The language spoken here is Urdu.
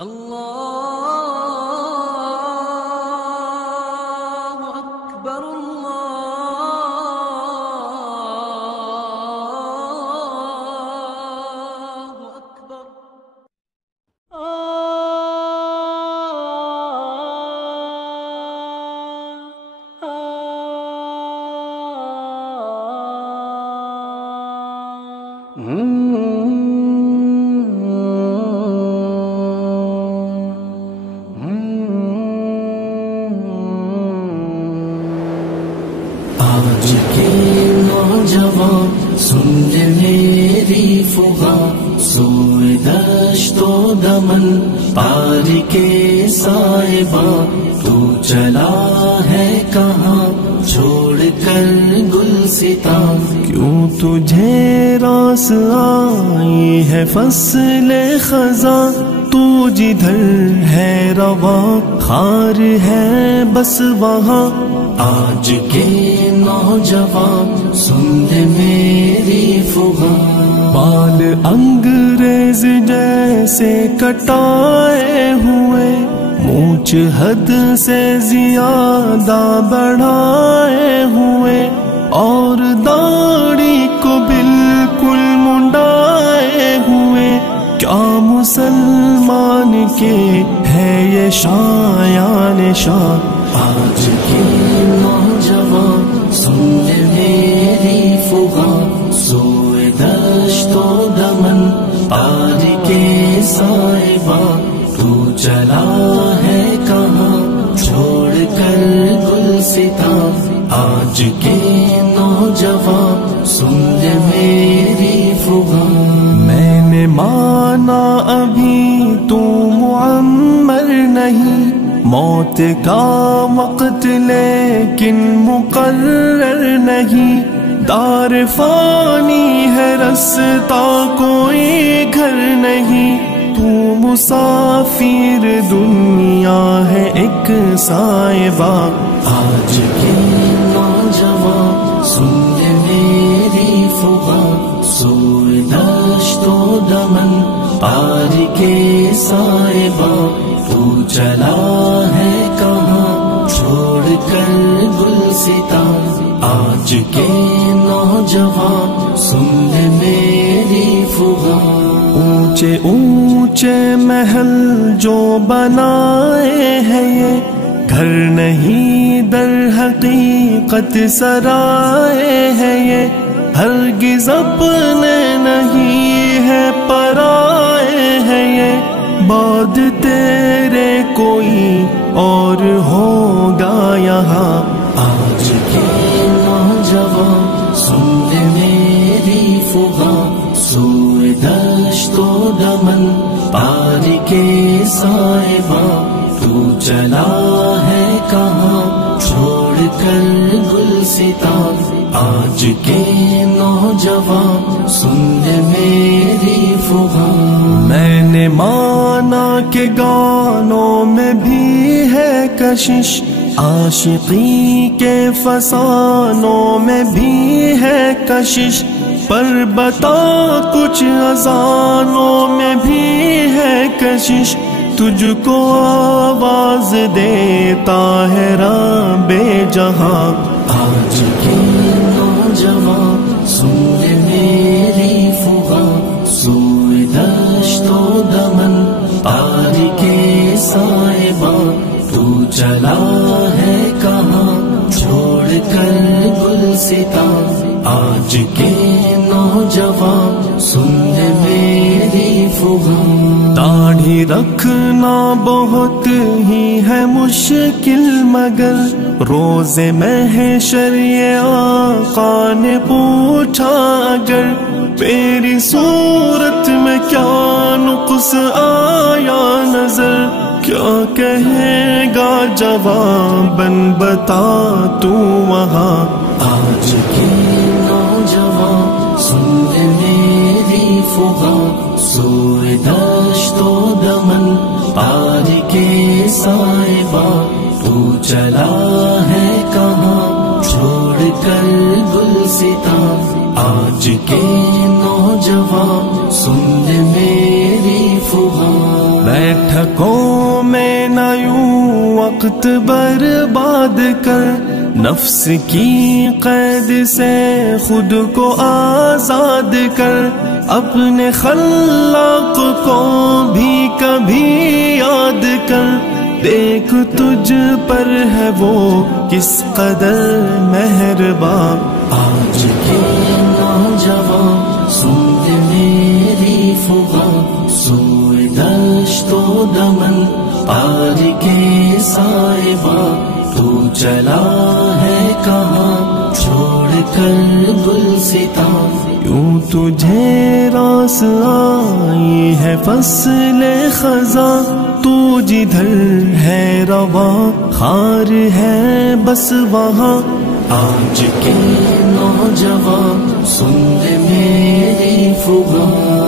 اللہ اکبر اللہ اکبر۔ آج کے نوجوان سن لے میری فغاں، سوئے دشت و دمن پار کے سائباں، تو چلا ہے کہاں چھوڑ کر گلستاں؟ کیوں تجھے راس آئی ہے فصل خزاں، تو جدھر ہے رواں خار ہے بس وہاں۔ آج کے نوجوان سن لے میری فغاں، بال انگریز جیسے کٹائے ہوئے، مونچھ حد سے زیادہ بڑھائے ہوئے، اور داڑھی کو بالکل منڈائے ہوئے، کیا مسلمان کے ہے یہ شایان شان؟ آج کے نوجوان سن لے میری فغاں، سوئے دشت و دمن پار کے سائباں، تو چلا ہے کہاں چھوڑ کر گلستاں؟ آج کے نوجوان سن لے میری فغاں، میں نے مانا ابھی تو معمر نہیں، موت کا وقت لیکن مقرر نہیں، دار فانی ہے رستہ کوئی گھر نہیں، تو مسافر دنیا ہے ایک سائبہ۔ آج کے نوجوان سن لے میری فغاں، سوئے دشت و دمن پار کے سائباں، تو چلا ہے کہاں چھوڑ کر گلستاں؟ آج کے نوجوان سن لے میری فغاں، اونچے اونچے محل جو بنائے ہیں یہ گھر نہیں در حقیقت سرائے ہیں یہ، ہرگز اپنے نہیں ہے پرائے ہیں یہ، بعد تیرے کوئی اور ہوگا یہاں۔ آج کے نوجوان سن لے میری فغاں، سوئے دشت و دمن پار کے سائباں، تو چلا ہے کہاں چھوڑ کر گلستاں؟ آج کے نوجوان سن لے میری فغاں، میں نے مانا کہ گانوں میں بھی ہے کشش، عاشقی کے فسانوں میں بھی ہے کشش، پر بتا کچھ اذانوں میں بھی ہے کشش، تجھ کو آواز دیتا ہے رب جہاں۔ آج کے نوجوان سن لے میری فغاں، سوئے دشت و دمن پار کے سائباں، تو چلا ہے کہاں چھوڑ کر گلستاں؟ آج کے نوجوان سن لے میری فغاں، داڑھی رکھنا بہت ہی ہے مشکل، مگر روز محشر یہ آقا نے پوچھا اگر تیری صورت میں کیا نقص آیا نظر، کیا کہے گا جواباً بتا تو وہاں؟ آج کے نوجوان سن لے میری فغاں، سوئے دشت و دمن پار کے سائباں، تو چلا ہے کہاں چھوڑ کر گلستاں؟ آج کے نوجوان سن لے میری فغاں بیٹھکوں میں نہ یوں وقت برباد کر، نفس کی قید سے خود کو آزاد کر، اپنے خلاق کو بھی کبھی یاد کر، دیکھ تجھ پر ہے وہ کس قدر مہرباں۔ آج کے نوجوان سن لے میری فغاں، سوئے دشت و دمن پار کے سائباں، تو چلا ہے کہاں چھوڑ کر گلستاں، یوں تجھے راس آئی ہے فصل خزاں، تو جدھر ہے رواں خار ہے بس وہاں۔ آج کے نوجوان سن لے میری فغاں،